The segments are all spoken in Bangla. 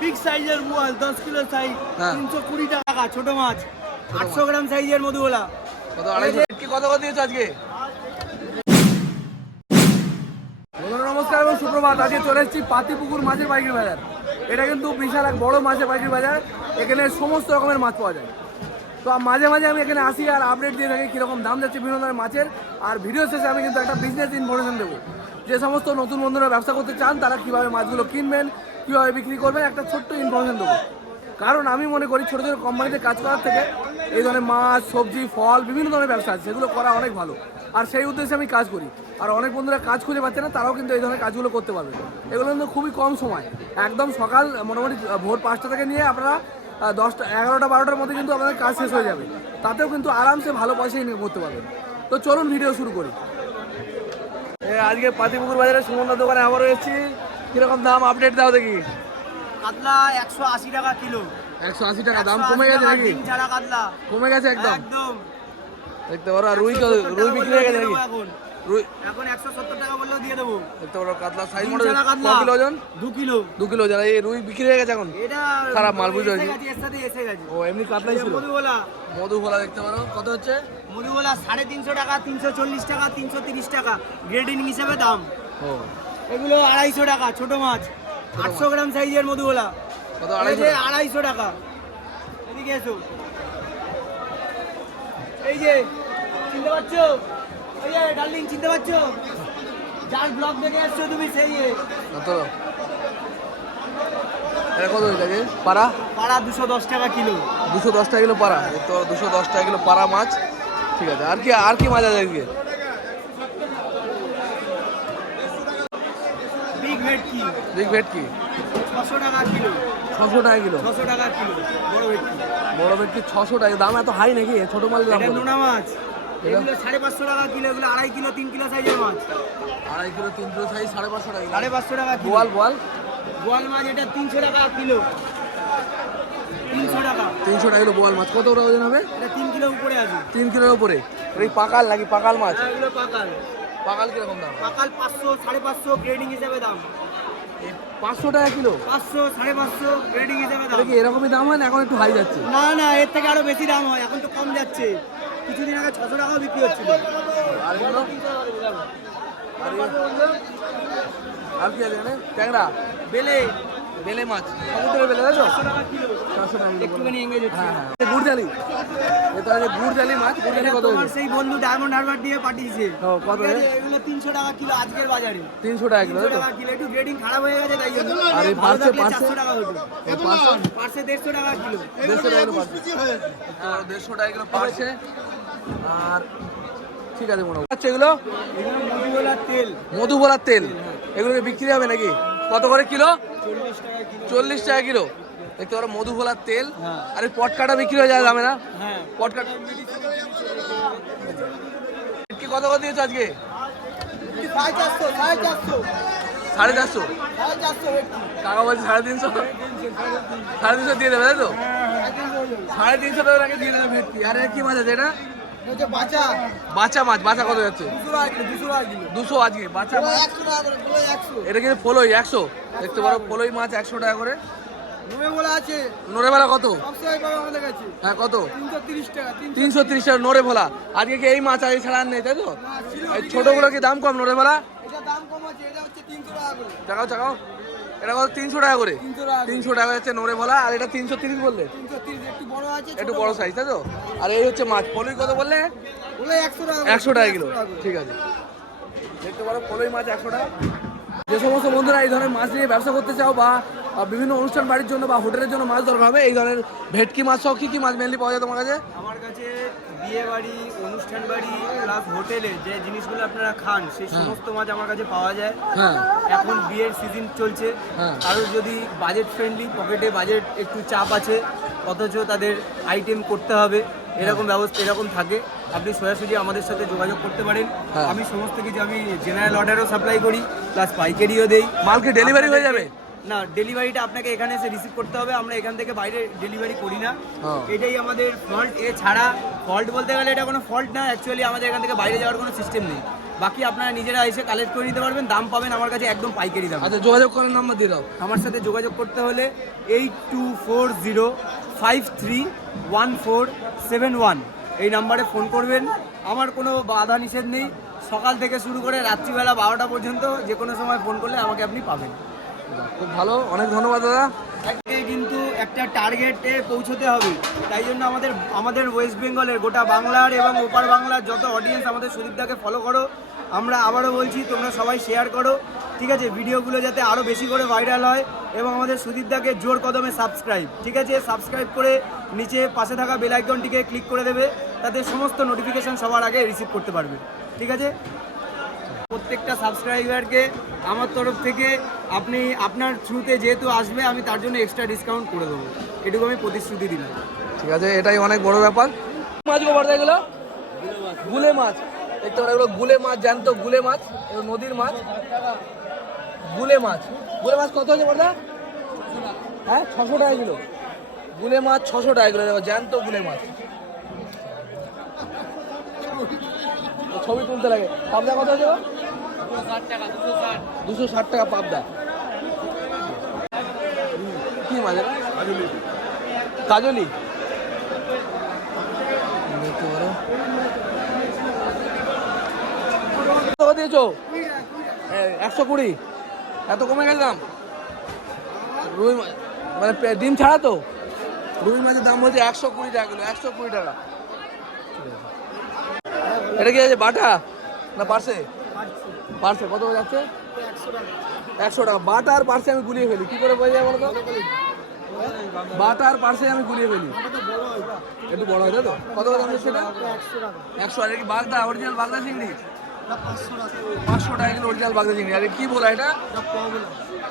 বিগ সাইজের মোয়াল দশ কিলো সাইজ হ্যাঁ। তিনশো কুড়ি টাকা ছোট মাছ আটশো গ্রাম সাইজের মধুওলা কত আড়াইশো? কত কত দিয়েছ আজকে? নমস্কার এবং সুপ্রভাত। আজকে চলে এসেছি পাতিপুকুর মাছের পাইকারি বাজার। এটা কিন্তু বিশাল এক বড় মাছের পাইকারি বাজার। এখানে সমস্ত রকমের মাছ পাওয়া যায়। তো মাঝে মাঝে আমি এখানে আসি আর আপডেট দিয়ে থাকি কীরকম দাম যাচ্ছে বিভিন্ন ধরনের মাছের। আর ভিডিও শেষে আমি কিন্তু একটা বিজনেস ইনফরমেশন দেবো। যে সমস্ত নতুন বন্ধুরা ব্যবসা করতে চান, তারা কীভাবে মাছগুলো কিনবেন, কীভাবে বিক্রি করবেন, একটা ছোট্ট ইনফরমেশন দেবো। কারণ আমি মনে করি ছোটো ছোটো কোম্পানিতে কাজ করার থেকে এই ধরনের মাছ, সবজি, ফল, বিভিন্ন ধরনের ব্যবসা আছে, সেগুলো করা অনেক ভালো। আর সেই উদ্দেশ্যে আমি কাজ করি। আর অনেক বন্ধুরা কাজ খুঁজে পাচ্ছে না, তারাও কিন্তু এই ধরনের কাজগুলো করতে পারবে। এগুলো কিন্তু খুবই কম সময়। একদম সকাল মোটামুটি ভোর পাঁচটা থেকে নিয়ে আপনারা দশটা এগারোটা বারোটার মধ্যে কিন্তু আপনাদের কাজ শেষ হয়ে যাবে। তাতেও কিন্তু আরামসে ভালো পয়সা ইনকাম করতে পারবেন তো চলুন ভিডিও শুরু করি। আজকে পাতিপুকুর বাজারে সুমনদার দোকানে আবারও এসেছি। কীরকম দাম? আপডেট দাও দেখি। কাতলা একশো আশি টাকা কিলো। একশো আশি টাকা দাম কমে গেছে নাকি? কাতলা। কমে গেছে একদম। একদম। দেখতে পারো রুই রুই বিক্রি হয়ে গেছে নাকি? এখন রুই। এখন একশো সত্তর টাকা বললেও দিয়ে দেবো। দেখতে পারো কাতলা সাইজ মডেল কাতলা কিলো ওজন? দু কিলো। দু কিলো ওজন এই রুই বিক্রি হয়ে গেছে এখন? এটা খারাপ মাল বুঝতে এসে এর সাথে এসে গেছে। ও এমনি কাতলাই ছিল? মধুওলা মধুগোলা দেখতে পারো কত হচ্ছে? সাড়ে তিনশো টাকা তিনশো চল্লিশ টাকা তিনশো তিরিশ টাকা গ্রেডিং হিসেবে দাম। ও। এগুলো আড়াইশো টাকা ছোট মাছ। আটশো গ্রাম সাইজের মধুওলা কত আড়াইশো এই যে আড়াইশো টাকা। এদিকে এসো। এই যে চিনতে পারছ? ডার্লিং চিনতে পারছ? যার ব্লগ দেখে আসছো তুমি সেই কত? এটা কত হয়েছে পাড়া? পাড়া দুশো দশ টাকা কিলো। দুশো দশ টাকা কিলো পাড়া। পারো দুশো দশ টাকা কিলো পাড়া মাছ। ঠিক আছে আর কি আর কি মাছ আছে আজকে? বিগ ভেটকি বিগ ভেটকি ছশো টাকা কিলো। ছশো টাকা কিলো। ছশো টাকা কিলো। বড় ভেটকি বড় ভেটকি ছশো টাকা। দাম এত হাই নাকি? ছোট মালের দাম নোনা মাছ। এগুলো সাড়ে পাঁচশো টাকা কিলো এগুলো আড়াই কিলো তিন কিলো সাইজের মাছ। আড়াই কিলো তিন কিলো সাইজ সাড়ে পাঁচশো টাকা। সাড়ে পাঁচশো টাকা মাছ এটা তিনশো টাকা কিলো। তিনশো টাকা। তিনশো টাকা কিলো বোয়াল মাছ। কত ওজন হবে? এটা তিন কিলো উপরে আছে। তিন কিলোর উপরে। এই পাকাল নাকি পাকাল মাছ? এগুলো পাকাল। পাকাল কীরকম দাম? পাকাল পাঁচশো সাড়ে পাঁচশো গ্রেডিং হিসেবে দাম। পাঁচশো টাকা কিলো? পাঁচশো সাড়ে পাঁচশো গ্রেডিং হিসেবে দাম। এরকমই দাম হয় না এখন একটু হাই যাচ্ছে? না না এর থেকে আরও বেশি দাম হয় এখন তো কম যাচ্ছে। কিছুদিন আগে ছশো টাকাও বিক্রি হচ্ছিল। আর কি আছে ট্যাংরা? বেলে। বেলে মাছ। সমুদ্রের বেলে তাই তো? ছশো টাকা একটুখানি এঙ্গেজ হচ্ছে হ্যাঁ হ্যাঁ। গুড় জালি এটা আছে গুড় জালি মাছ। গুড় জালি কত তোমার সেই বন্ধু ডায়মন্ড হারবার দিয়ে পাঠিয়েছে। ও, কত? এগুলো তিনশো টাকা কিলো আজকের বাজারে। তিনশো টাকা কিলো টাকা কিলো। একটু গ্রেডিং খারাপ হয়ে গেছে তাই জন্য। আর এই পার্সে- পার্সে? চারশো টাকা হতো। পার্সে দেড়শো টাকা কিলো। দেড়শো টাকা কিলো দেড়শো টাকা কিলো পাচ্ছে আর ঠিক আছে মনে হচ্ছে এগুলো? তেল। মধু বলার তেল। এগুলোকে বিক্রি হবে নাকি? কত করে কিলো? চল্লিশ টাকা কিলো। দেখতে পারো মধু ভোলার তেল। হ্যাঁ। আর এই পটকাটা বিক্রি হয়ে যায় দামে না? হ্যাঁ। পটকাটা কি কত কত দিয়েছ আজকে? সাড়ে চারশো টাকা বলছে সাড়ে তিনশো। সাড়ে তিনশো দিয়ে দেবে তাই তো? সাড়ে তিনশো। টাকা আগে দিয়ে দেবে ভেটকি। আর কি মাছ আছে এটা? বাচ্চা মাছ বাচ্চা কত যাচ্ছে? দুশো আজকে বাচ্চা মাছ। এটা কিন্তু ফলই একশো। দেখতে পারো ফলই মাছ একশো টাকা করে। নুয়ে বলা কত? হ্যাঁ কত? তিনশো তিরিশ টাকা নোরে ভোলা। আজকে কি এই মাছ ছাড়া আর নেই তাই তো? ছোটোগুলো কি দাম কম নোরে ভোলা? চাকাও চাকাও। এটা কত? তিনশো টাকা করে? তিনশো টাকা হচ্ছে নোরে ভোলা আর এটা তিনশো তিরিশ বললে? একটু বড় আছে একটু বড়। সাইজ তাই তো? আর এই হচ্ছে মাছ। পলুই কত বললে? বলে একশো টাকা কিলো। ঠিক আছে। দেখতে পারো পলই মাছ একশো টাকা। যে সমস্ত বন্ধুরা এই ধরনের মাছ নিয়ে ব্যবসা করতে চাও বা বিভিন্ন অনুষ্ঠান বাড়ির জন্য বা হোটেলের জন্য মাছ দরকার হবে। এই ধরনের ভেটকি মাছ সহ কী কি মাছ মেনলি পাওয়া যায় তোমার কাছে? আমার কাছে বিয়ে বাড়ি অনুষ্ঠান বাড়ি প্লাস হোটেলে যে জিনিসগুলো আপনারা খান সেই সমস্ত মাছ আমার কাছে পাওয়া যায়। হ্যাঁ। এখন বিয়ের সিজন চলছে। আরও যদি বাজেট ফ্রেন্ডলি পকেটে বাজেট একটু চাপ আছে অথচ তাদের আইটেম করতে হবে এরকম ব্যবস্থা এরকম থাকে আপনি সোজাসুজি আমাদের সাথে যোগাযোগ করতে পারেন। হ্যাঁ। আমি সমস্ত কিছু আমি জেনারেল অর্ডারও সাপ্লাই করি প্লাস পাইকারিও দেই। মালকে ডেলিভারি হয়ে যাবে? না ডেলিভারিটা আপনাকে এখানে এসে রিসিভ করতে হবে। আমরা এখান থেকে বাইরে ডেলিভারি করি না। হ্যাঁ। এটাই আমাদের ফল্ট এ ছাড়া ফল্ট বলতে গেলে এটা কোনো ফল্ট না। অ্যাকচুয়ালি আমাদের এখান থেকে বাইরে যাওয়ার কোনো সিস্টেম নেই। বাকি আপনারা নিজেরা এসে কালেক্ট করে নিতে পারবেন। দাম পাবেন আমার কাছে একদম পাইকারি দাম। আচ্ছা যোগাযোগ করার নাম্বার দিয়ে দাও। আমার সাথে যোগাযোগ করতে হলে eight two four zero five three one four seven one এই নাম্বারে ফোন করবেন। আমার কোনো বাধা নিষেধ নেই। সকাল থেকে শুরু করে রাত্রিবেলা বারোটা পর্যন্ত যে কোনো সময় ফোন করলে আমাকে আপনি পাবেন। খুব ভালো, অনেক ধন্যবাদ দাদা। কিন্তু একটা টার্গেটে পৌঁছতে হবে। তাই জন্য আমাদের আমাদের ওয়েস্ট বেঙ্গলের গোটা বাংলার এবং ওপার বাংলার যত অডিয়েন্স আমাদের সুদীপদাকে ফলো করো, আমরা আবারও বলছি, তোমরা সবাই শেয়ার করো। ঠিক আছে? ভিডিওগুলো যাতে আরও বেশি করে ভাইরাল হয় এবং আমাদের সুদীপদাকে জোর কদমে সাবস্ক্রাইব ঠিক আছে? সাবস্ক্রাইব করে নিচে পাশে থাকা বেল আইকনটিকে ক্লিক করে দেবে, তাতে সমস্ত নোটিফিকেশন সবার আগে রিসিভ করতে পারবে। ঠিক আছে? প্রত্যেকটা সাবস্ক্রাইবারকে আমার তরফ থেকে আপনি আপনার থ্রুতে যেহেতু আসবে আমি তার জন্য এক্সট্রা ডিসকাউন্ট করে দেবো। এটুকু আমি প্রতিশ্রুতি দিলাম। ঠিক আছে এটাই অনেক বড় ব্যাপার। মাছ গো বড়দা এগুলো? গুলে মাছ। দেখতে পারো এগুলো গুলে মাছ জানতো গুলে মাছ নদীর মাছ। গুলে মাছ। গুলে মাছ কত হচ্ছে বড়দা? হ্যাঁ ছশো টাকা কিলো। গুলে মাছ ছশো টাকা কিলো দেখো জ্যান্ত গুলে মাছ। ছবি তুলতে লাগে। কত হচ্ছে গো? দুশো ষাট টাকা পাবদা। কি মাছ কাজলি। একশো কুড়ি। এত কমে গেলাম রুই মানে ডিম ছাড়া তো? রুই মাছের দাম বলছে একশো কুড়ি টাকা কিলো, একশো কুড়ি টাকা। এটা কি আছে বাটা না পার্সে? পার্সে কত যাচ্ছে? একশো টাকা। বাটা আর পার্সে আমি গুলিয়ে ফেলি। কি করে বোঝা যায় বলো তো বাটা আর পার্সে আমি গুলিয়ে ফেলি। একটু বড় হয় তো? কত দাম সেটা? একশো এটা কি বাগদা? অরিজিনাল বাগদা চিংড়ি? পাঁচশো টাকা কিলো অরিজিনাল বাগদা চিংড়ি। আর কি বলা এটা?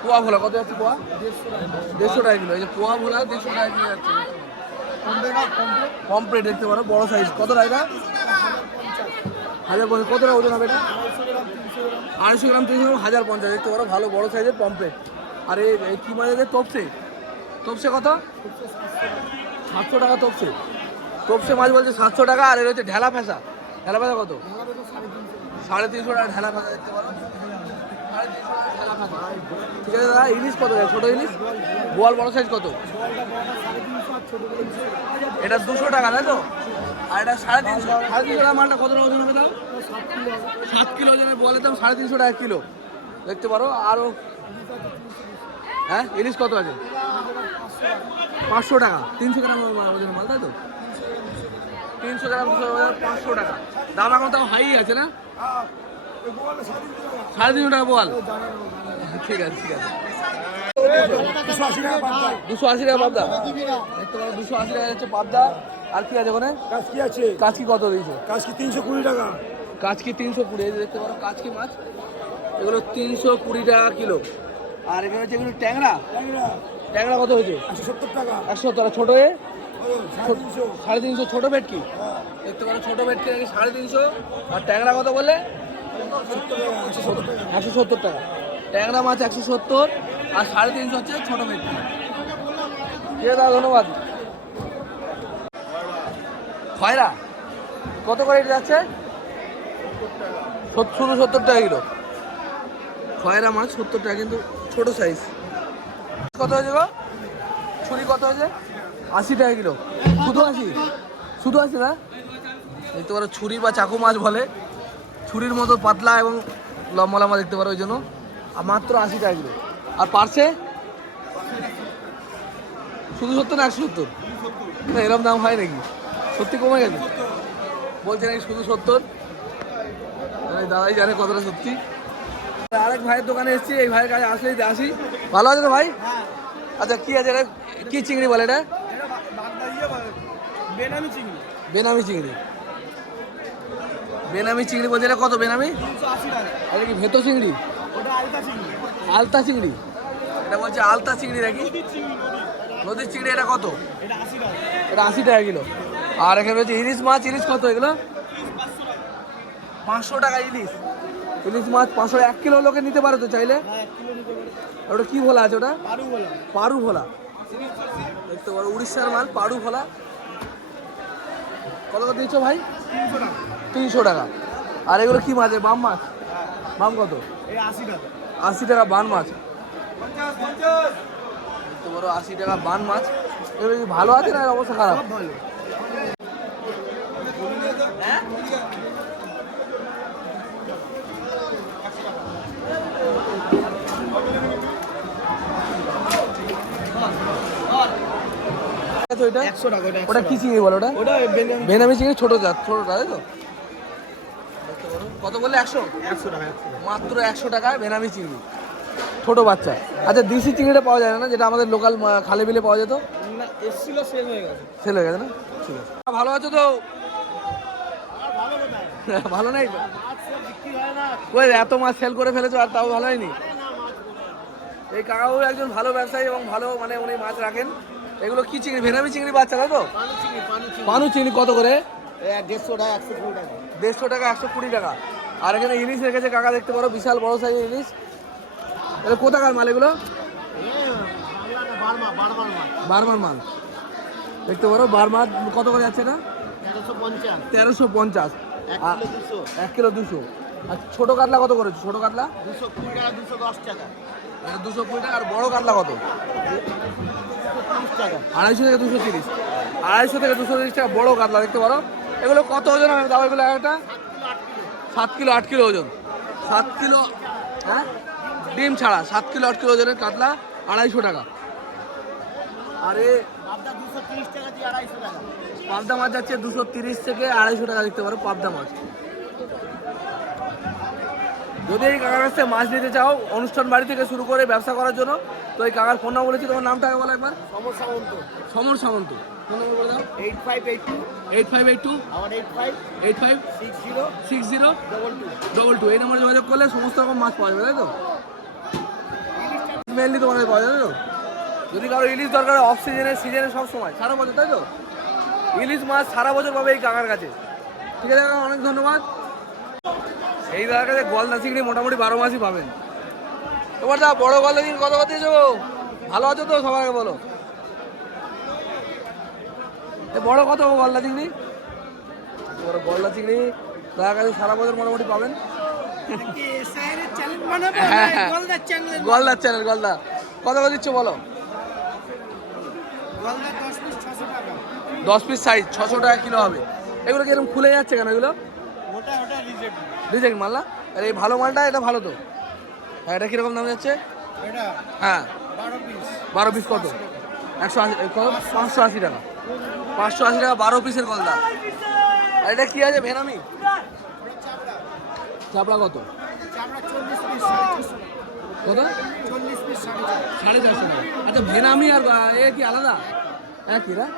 পোয়া ভোলা। কত যাচ্ছে পোয়া? দেড়শো টাকা কিলো। এই যে পোয়া ভোলা দেড়শো টাকা কিলো যাচ্ছে। কমপ্লিট। দেখতে পারো বড় সাইজ কত টাকা হাজার পঞ্চাশ কত টাকা ওজন হবে এটা? আড়াইশো গ্রাম, তিনশো গ্রাম, হাজার পঞ্চাশ। দেখতে পারো, ভালো, বড় সাইজের পমপ্লেট আর এই কি মাছ আছে? তপসে। তপসে কত? সাতশো টাকা তপসে। তপসে মাছ বলছে সাতশো টাকা, আর এর হচ্ছে ঢেলা ফেসা। ঢেলা ফেসা কত? সাড়ে তিনশো টাকা ঢেলা ফেসা, দেখতে পারো। ঠিক আছে দাদা, ইলিশ কত ছোটো ইলিশ? বোয়াল বড় সাইজ কত? এটা দুশো টাকা, তাই তো? আর এটা সাড়ে তিনশো। সাড়ে তিনশো টাকা মালটা কত ওজন হবে দাম সাত কিলো ওজনের বলে দাম সাড়ে তিনশো টাকা কিলো। দেখতে পারো আরও হ্যাঁ ইলিশ কত আছে? পাঁচশো টাকা। তিনশো গ্রাম ওজনের মাল তাই তো? তিনশো গ্রাম পাঁচশো টাকা। দাম এখন তাও হাই আছে না? সাড়ে তিনশো টাকা বল ঠিক আছে ঠিক আছে। দুশো আশি টাকা পাবদা। দেখতে পারো দুশো আশি টাকা যাচ্ছে পাবদা। আর কি আছে ওখানে? কাজকি আছে? কাচকি কত দিয়েছে? কাজকি তিনশো কুড়ি টাকা। কাচকি তিনশো কুড়ি? দেখতে পারো কাচকি মাছ? এগুলো তিনশো কুড়ি টাকা কিলো। আর এখানে হচ্ছে এগুলো ট্যাংরা। ট্যাংরা। ট্যাংরা কত হয়েছে? একশো সত্তর টাকা। একশো তারা ছোটো এ? সাড়ে তিনশো। ছোটো ভেটকি দেখতে পারো ছোটো ভেটকি নাকি সাড়ে তিনশো? আর ট্যাংরা কত বললে? একশো সত্তর টাকা। সত্তর ট্যাংরা মাছ একশো সত্তর আর সাড়ে তিনশো হচ্ছে ছোটো ভেটকি ঠিক আছে দাদা ধন্যবাদ। খয়রা কত করে এটা যাচ্ছে? শুধু সত্তর টাকা কিলো। খয়রা মাছ সত্তর টাকা, কিন্তু ছোট সাইজ কত হয়েছে গো? ছুরি কত হয়েছে? আশি টাকা কিলো। শুধু আশি? শুধু আশি না? দেখতে পারো, ছুরি বা চাকু মাছ বলে। ছুরির মতো পাতলা এবং লম্বা লম্বা দেখতে পারো ওই জন্য। আর মাত্র আশি টাকা কিলো। আর পারছে? শুধু সত্তর না একশো সত্তর? না এরকম দাম হয় নাকি? সত্যি কমে গেছে? বলছে নাকি শুধু সত্তর? এই দাদাই জানে কতটা সত্যি। আরেক ভাইয়ের দোকানে এসেছি এই ভাইয়ের কাছে আসলেই আসি। ভালো আছে তো ভাই? আচ্ছা কি আছে এটা কি চিংড়ি বলে এটা? বেনামি চিংড়ি। বেনামি চিংড়ি। বেনামি চিংড়ি বলছে এটা কত বেনামি? এটা কি ভেতো চিংড়ি? আলতা চিংড়ি। এটা বলছে আলতা চিংড়ি নাকি? নদীর চিংড়ি এটা কত? এটা আশি টাকা কিলো। আর এখানে রয়েছে ইলিশ মাছ ইলিশ কত এগুলো? পাঁচশো টাকা ইলিশ। ইলিশ মাছ পাঁচশো এক কিলো লোকে নিতে পারে তো চাইলে? হ্যাঁ পারে। ওটা কি ভোলা আছে ওটা? পারু ভোলা। দেখতে পারো উড়িষ্যার মাল পারু ভোলা। কত কত দিচ্ছ ভাই? তিনশো টাকা। আর এগুলো কি মাছ? বাম মাছ? বাম কত? আশি টাকা। বান মাছ। পঞ্চাশ পঞ্চাশ। তো বড় আশি টাকা বান মাছ। এগুলো কি ভালো আছে না অবস্থা খারাপ? একশো টাকা ওটা ওটা কি চিংড়ি বলো ওটা? ওটা বেনামি চিংড়ি ছোট জাত ছোটটা তাই তো? কত বললে একশো? একশো টাকা টাকা। মাত্র একশো টাকায় বেনামি চিংড়ি। ছোট বাচ্চা। আচ্ছা দেশি চিংড়িটা পাওয়া যায় না যেটা আমাদের লোকাল খালে বিলে পাওয়া যেত? না এসছিল সেল হয়ে গেছে। সেল হয়ে গেছে না? ঠিক আছে। ভালো আছো তো? ভালো নাই? কই এত মাছ সেল করে ফেলেছো আর তাও ভালো হয়নি? এই কাকাবু একজন ভালো ব্যবসায়ী এবং ভালো মানে উনি মাছ রাখেন। এগুলো কি চিংড়ি? ভেনামি চিংড়ি বাচ্চা তাই তো? পানু চিংড়ি কত করে? দেড়শো টাকা একশো কুড়ি টাকা। দেড়শো টাকা একশো কুড়ি টাকা আর এখানে ইলিশ রেখেছে কাকা দেখতে পারো বিশাল বড় সাইজের ইলিশ। এটা কোথাকার মাল এগুলো? বারবার মাল। দেখতে পারো বারবার কত করে যাচ্ছে এটা? তেরোশো পঞ্চাশ। তেরোশো পঞ্চাশ। এক কিলো দুশো। কিলো আর ছোট কাতলা কত করেছ? ছোট কাতলা? দুশো কুড়ি টাকা দুশো দশ টাকা। এটা দুশো কুড়ি টাকা আর বড় কাতলা কত? টাকা। আড়াইশো থেকে দুশো তিরিশ। আড়াইশো থেকে দুশো তিরিশ টাকা বড় কাতলা দেখতে পারো। এগুলো কত ওজন হবে? দাও এগুলো একটা। সাত কিলো আট কিলো ওজন। সাত কিলো হ্যাঁ? ডিম ছাড়া সাত কিলো আট কিলো ওজনের কাতলা আড়াইশো টাকা। আরে পাবদা মাছ যাচ্ছে দুশো তিরিশ থেকে আড়াইশো টাকা দেখতে পারো পাবদা মাছ। যদি এই কাকার কাছ থেকে মাছ নিতে চাও অনুষ্ঠান বাড়ি থেকে শুরু করে ব্যবসা করার জন্য তো এই কাকার ফোন নাম্বার বলেছি তোমার নামটা বলো একবার। সমস্যা বলতো সমর সামন্ত। ফোন নাম্বার বলে দাও। Eight five eight two eight five eight two আমার eight five eight five six zero six zero double two double two এই নাম্বারে যোগাযোগ করলে সমস্ত রকম মাছ পাওয়া যাবে তাই তো? মেনলি তোমাদের পাওয়া যাবে তো? যদি কারও ইলিশ দরকার অফ সিজনে সিজনে সব সময় সারা বছর তাই তো? ইলিশ মাছ সারা বছর পাবে এই কাকার কাছে। ঠিক আছে অনেক ধন্যবাদ। এই দাদার কাছে গলদা চিংড়ি মোটামুটি বারো মাসই পাবেন। তোমার দা বড় গলদা চিংড়ি কত কত দিয়েছ ভালো আছো তো সবাইকে বলো। বড় কত গলদা চিংড়ি বড় গলদা চিংড়ি দাদার কাছে সারা বছর মোটামুটি পাবেন। গলদার চ্যানেল গলদা কত করে দিচ্ছ বলো? দশ পিস সাইজ ছশো টাকা কিলো হবে। এগুলো কি এরকম খুলে যাচ্ছে কেন এগুলো? ওটা ওটা রিজেক্ট রিজেক্ট না আর এই ভালো মালটা এটা ভালো তো। হ্যাঁ এটা কীরকম দাম যাচ্ছে? হ্যাঁ। বারো পিস কত? একশো আশি কত? পাঁচশো আশি টাকা। পাঁচশো আশি টাকা বারো পিসের গলদা আর এটা কি আছে ভেনামি? চাপড়া কত? কত? সাড়ে চারশো। টাকা। আচ্ছা ভেনামি আর এ কি আলাদা? হ্যাঁ কি আমি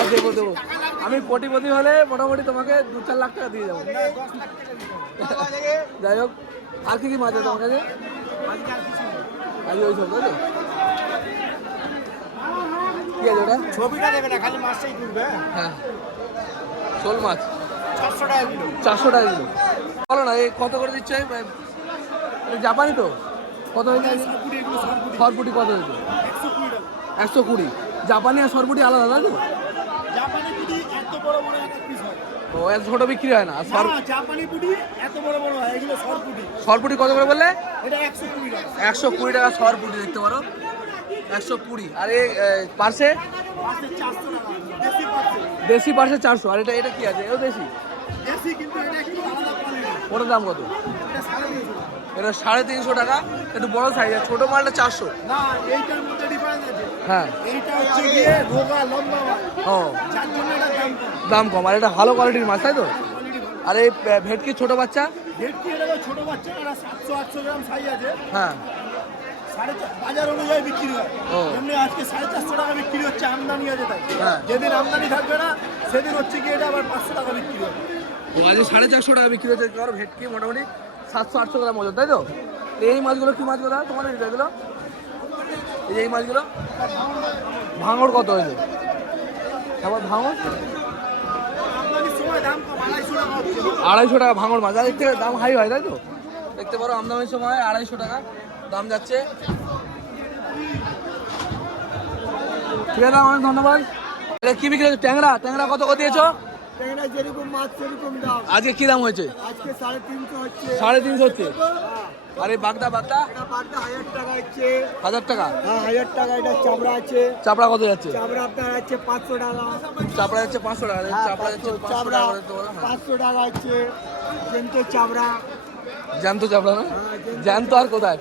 আর দেবো দেবো। আমি কোটিপতি হলে মোটামুটি তোমাকে দু চার লাখ টাকা দিয়ে যাব যাই হোক আর কি কি মাছ আছে তোমার কাছে। আজ ওই সব তাই কি আছে ওটা? ছবিটা দেবে না খালি মাছটাই তুলবে হ্যাঁ? শোল মাছ। চারশো টাকা কিলো। চারশো টাকা কিলো। বলো না এই কত করে দিচ্ছে? জাপানি তো? কত হয়েছে? সরপুটি। কত হয়েছে? একশো কুড়ি। জাপানি আর সরপুটি আলাদা তাই তো? জাপানি এত বড় বড় এক পিস হয়। ও এত ছোট বিক্রি হয় না? আর সর জাপানি পুটি এত বড় বড় হয় এগুলো সরপুটি সরপুটি কত করে বললে? এটা একশো কুড়ি টাকা। সরপুটি দেখতে পারো। একশো কুড়ি। আর এই পার্সে টাকা দেশি পার্সে চারশো। আর এটা এটা কি আছে? এও দেশি? দেশি কিন্তু এটা একটু আলাদা কোয়ালিটি ওটার দাম কত? এটা সাড়ে তিনশো। এটা সাড়ে তিনশো টাকা। একটু বড় সাইজ আর ছোটো মালটা চারশো। না এইটার হ্যাঁ। এইটা হচ্ছে গিয়ে রোগা লম্বা মাছ। ও। যার জন্য এটা দাম কম। দাম কম। আর এটা ভালো কোয়ালিটির মাছ তাই তো? আর এই ভেটকি ছোট বাচ্চা? ভেটকি এটা ছোট বাচ্চা এরা সাতশো আটশো গ্রাম সাইজ আছে। হ্যাঁ। সাড়ে চার বাজার অনুযায়ী বিক্রি হয়। এমনি আজকে সাড়ে চারশো টাকা বিক্রি হচ্ছে আমদানি আছে তাই। হ্যাঁ। যেদিন আমদানি থাকবে না সেদিন হচ্ছে কি এটা আবার পাঁচশো টাকা বিক্রি সাড়ে চারশো টাকা বিক্রি হচ্ছে ভেটকি মোটামুটি সাতশো আটশো গ্রাম ওজন তাই তো? এই মাছগুলো কি মাছগুলো তোমাদের এগুলো এই যে এই মাছগুলো? ভাঙড় কত হয়েছে? আবার ভাঙড়? আড়াইশো টাকা ভাঙড় মাছ। আর থেকে দাম হাই হয় তাই তো? দেখতে পারো আমদানির সময় আড়াইশো টাকা। দাম যাচ্ছে। ঠিক আছে অনেক ধন্যবাদ। এটা কি বিক্রি হচ্ছে? ট্যাংরা? ট্যাংরা কত করে দিয়েছ? আজকে কি দাম হয়েছে? সাড়ে তিনশো হচ্ছে। আর এই বাগদা বাগদা। এটা বাগদা হাজার টাকা হচ্ছে হাজার টাকা? হ্যাঁ হাজার টাকা এটা চামড়া আছে। চাপড়া কত যাচ্ছে? চামড়া আপনার আছে পাঁচশো টাকা। চাপড়া যাচ্ছে পাঁচশো টাকা হ্যাঁ, চাপড়া যাচ্ছে পাঁচশো চামড়া বলো, হ্যাঁ। পাঁচশো টাকা আছে। জেন্টের চামড়া। জ্যান্ত চাপড়া না? জ্যান্ত আর কোথায়?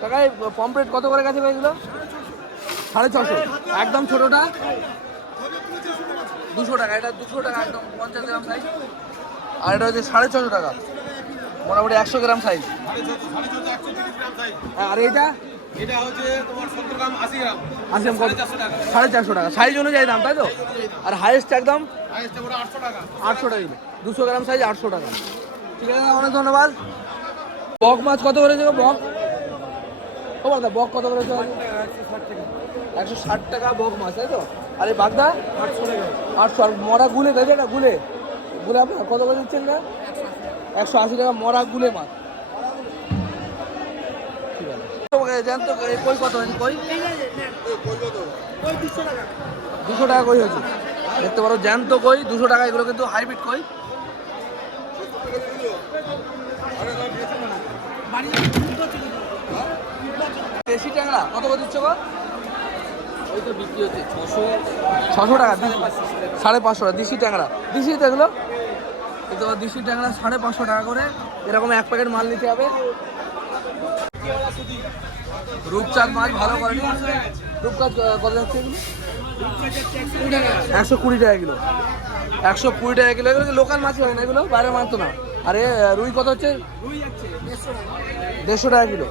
কাকাই পমপ্লেট কত করে গেছে ভাই সাড়ে ছশো। একদম ছোটোটা? দুশো টাকা এটা দুশো টাকা একদম পঞ্চাশ গ্রাম সাইজ আর এটা হচ্ছে সাড়ে ছশো টাকা। মোটামুটি একশো গ্রাম সাইজ আর এটা এটা হচ্ছে তোমার সত্তর গ্রাম আশি গ্রাম। আশি গ্রাম। কত সাড়ে চারশো টাকা। সাইজ অনুযায়ী দাম তাই তো? আর হাইয়েস্ট একদম আটশো টাকা। আটশো টাকা কিলো দুশো গ্রাম সাইজ আটশো টাকা। ঠিক আছে অনেক ধন্যবাদ। বক মাছ কত করে দেবো বক? ও বাদা বক কত করে দেবো? একশো ষাট টাকা বক মাছ তাই তো? আর এই বাগদা? আটশো টাকা। আটশো। আর মরা গুলে তাই না গুলে? গুলে আপনার কত করে দিচ্ছেন না একশো আশি টাকা মরা গুলে মাছ। জানতো কই কত কই? দুশো টাকা কই হয়েছে? দেখতে পারো জ্যান্ত কই, দুশো টাকা, এগুলো কিন্তু হাইব্রিড কই? দেশি ট্যাংরা, কত করে দিচ্ছ ছশো টাকা সাড়ে পাঁচশো টাকা, দিশি ট্যাংরা। দিশি এগুলো? কিন্তু দিশি ট্যাংরা সাড়ে পাঁচশো টাকা করে। এরকম এক প্যাকেট মাল নিতে হবে। রূপচাঁদ মাছ ভালো কোয়ালিটি রূপচাঁদ কত যাচ্ছে একশো কুড়ি টাকা কিলো। একশো কুড়ি টাকা কিলো। এগুলো লোকাল মাছ হয় না এগুলো বাইরের মাছ তো না। আরে রুই কত হচ্ছে? দেড়শো টাকা কিলো।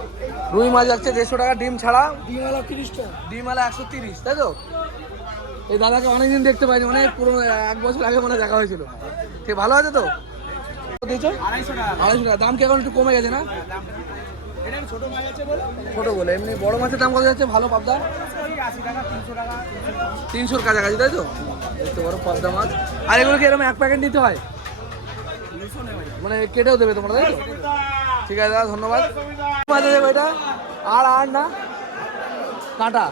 রুই মাছ যাচ্ছে দেড়শো টাকা ডিম ছাড়া। ডিমালা তিরিশ টাকা। ডিম আলা একশো তিরিশ তাই তো? এই দাদাকে অনেকদিন দেখতে পাইনি, অনেক পুরোনো, এক বছর আগে মনে দেখা হয়েছিল। ঠিক, ভালো আছে তো? আড়াইশো টাকা। দাম কি এখন একটু কমে গেছে না? ছোট বলে, এমনি বড় মাছের দাম কত যাচ্ছে? ভালো পাবদা? তিনশোর কাছাকাছি, তাই তো? দেখতে পারো পাবদা মাছ। আর এগুলো কি এরকম এক প্যাকেট নিতে হয়? মানে কেটেও দেবে তোমরা, তাই তো? ঠিক আছে, দাদা, ধন্যবাদ। মাছ দেবে এটা আর আর না? কাঁটা?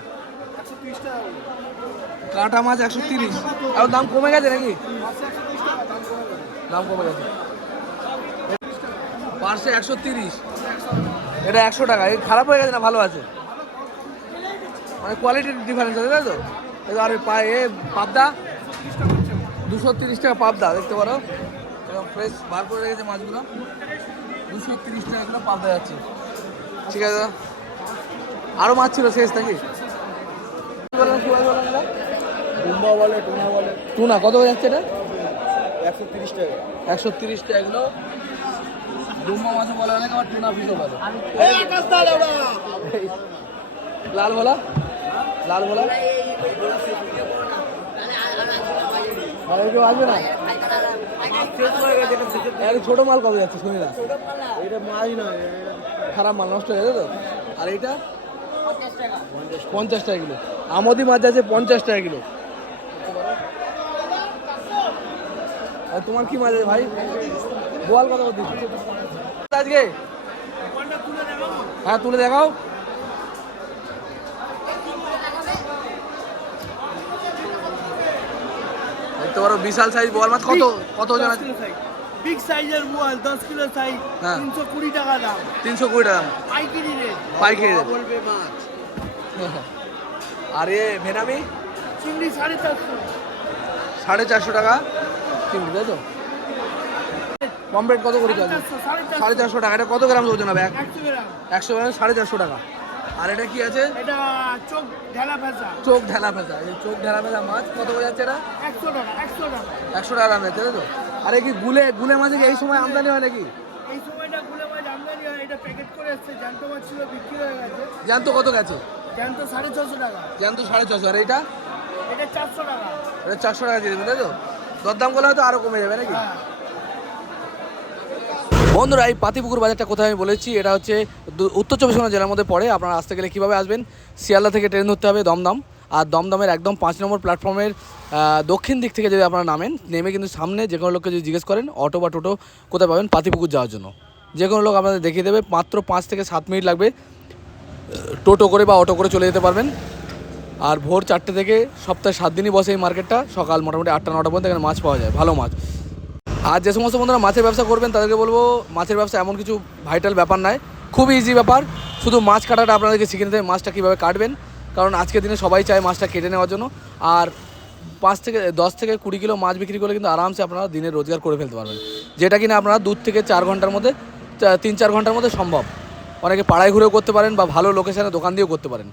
কাঁটা মাছ একশো তিরিশ। আর দাম কমে গেছে নাকি? দাম কমে গেছে। পার্সে একশো তিরিশ। এটা একশো টাকা। এই খারাপ হয়ে গেছে না ভালো আছে? মানে কোয়ালিটির ডিফারেন্স আছে, তাই তো? আর এ পাবদা, দুশো তিরিশ টাকা পাবদা, দেখতে পারো। এবং ফ্রেশ বার করে রেখেছে মাছগুলো। দুশো তিরিশ টাকা কিলো পাবদা যাচ্ছে। ঠিক আছে আরও মাছ ছিল শেষ নাকি? ডুম্বা বলে টুনা বলে টুনা কত হয়ে যাচ্ছে এটা? একশো তিরিশ টাকা। একশো তিরিশ টাকা এগুলো। ডুম্বা মাছও বলে অনেক আবার টুনা ফিশও বলে। লাল ভোলা লাল ভোলা আর কেউ আসবে না? এই ছোট মাল কবে যাচ্ছে শুনি না। এটা মাছ নয় খারাপ মাল নষ্ট হয়ে গেছে তো? আর এইটা? পঞ্চাশ টাকা। কিলো। আমদি মাছ আছে পঞ্চাশ টাকা কিলো। তোমার কি মাছ আছে ভাই? বল করে দিচ্ছ আজকে? হ্যাঁ তুলে দেখাও। দেখতে পারো বিশাল সাইজ বোয়াল মাছ কত কত ওজন আছে বিগ সাইজের মোয়াল দশ কিলো সাইজ হ্যাঁ। তিনশো কুড়ি টাকা দাম। তিনশো কুড়ি টাকা পাইকারি রেট পাইকারি rate। বলবে মাছ। আর ভেনামি চিংড়ি সাড়ে চারশো। সাড়ে চারশো টাকা। চিংড়ি তাই তো? পমপ্লেট কত করে সাড়ে চারশো টাকা। এটা কত গ্রাম ওজন হবে? একশো গ্রাম। সাড়ে চারশো টাকা। আর এটা কি আছে? এটা চোখ ঢেলা চোখ ঢেলা ফেসা এই চোখ ঢেলা ফেসা মাছ কত করে যাচ্ছে এটা? একশো টাকা একশো টাকা। একশো টাকা দাম যাচ্ছে তাই তো? আর কি গুলে গুলে মাছে কি এই সময় আমদানি হয় নাকি? এই সময়টা গুলে মাছ আমদানি হয়। এটা প্যাকেট করে জ্যান্ত মাছ ছিল বিক্রি হয়ে গেছে। জ্যান্ত কত গেছে? জ্যান্ত সাড়ে ছশো টাকা। জ্যান্ত সাড়ে ছশো। আর এইটা এটা চারশো টাকা। এটা চারশো টাকা দিয়ে দেবেন তাই তো? দরদাম করলে হয়তো আরও কমে যাবে নাকি? বন্ধুরা, এই পাতিপুকুর বাজারটা কোথায় আমি বলেছি, এটা হচ্ছে উত্তর চব্বিশ পরগনা জেলার মধ্যে পড়ে। আপনারা আসতে গেলে কীভাবে আসবেন? শিয়ালদা থেকে ট্রেন ধরতে হবে, দমদম। আর দমদমের একদম পাঁচ নম্বর প্ল্যাটফর্মের দক্ষিণ দিক থেকে যদি আপনারা নামেন, নেমে কিন্তু সামনে যে কোনো লোককে যদি জিজ্ঞেস করেন, অটো বা টোটো কোথায় পাবেন? পাতিপুকুর যাওয়ার জন্য। যে কোনো লোক আপনাদের দেখিয়ে দেবে, মাত্র পাঁচ থেকে সাত মিনিট লাগবে টোটো করে বা অটো করে চলে যেতে পারবেন। আর ভোর চারটে থেকে সপ্তাহে সাত দিনই বসে এই মার্কেটটা, সকাল মোটামুটি আটটা, নটা পর্যন্ত এখানে মাছ পাওয়া যায়, ভালো মাছ। আর যে সমস্ত বন্ধুরা মাছের ব্যবসা করবেন, তাদেরকে বলব, মাছের ব্যবসা এমন কিছু ভাইটাল ব্যাপার নয়, খুব ইজি ব্যাপার। শুধু মাছ কাটাটা আপনাদেরকে শিখে নিতে মাছটা কীভাবে কাটবেন, কারণ আজকের দিনে সবাই চায় মাছটা কেটে নেওয়ার জন্য। আর পাঁচ থেকে, দশ থেকে কুড়ি কিলো মাছ বিক্রি করলে কিন্তু আরামসে আপনারা দিনের রোজগার করে ফেলতে পারবেন। যেটা কিনা আপনারা দু থেকে চার ঘণ্টার মধ্যে তিন চার ঘণ্টার মধ্যে সম্ভব। অনেকে পাড়ায় ঘুরেও করতে পারেন বা ভালো লোকেশানে দোকান দিয়েও করতে পারেন।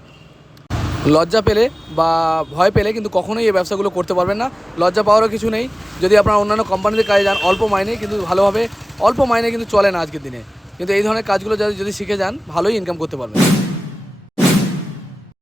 লজ্জা পেলে বা ভয় পেলে কিন্তু কখনোই এই ব্যবসাগুলো করতে পারবেন না। লজ্জা পাওয়ারও কিছু নেই। যদি আপনারা অন্যান্য কোম্পানিতে কাজে যান, অল্প মাইনে কিন্তু ভালোভাবে, অল্প মাইনে কিন্তু চলে না আজকের দিনে। কিন্তু এই ধরনের কাজগুলো যদি শিখে যান, ভালোই ইনকাম করতে পারবেন।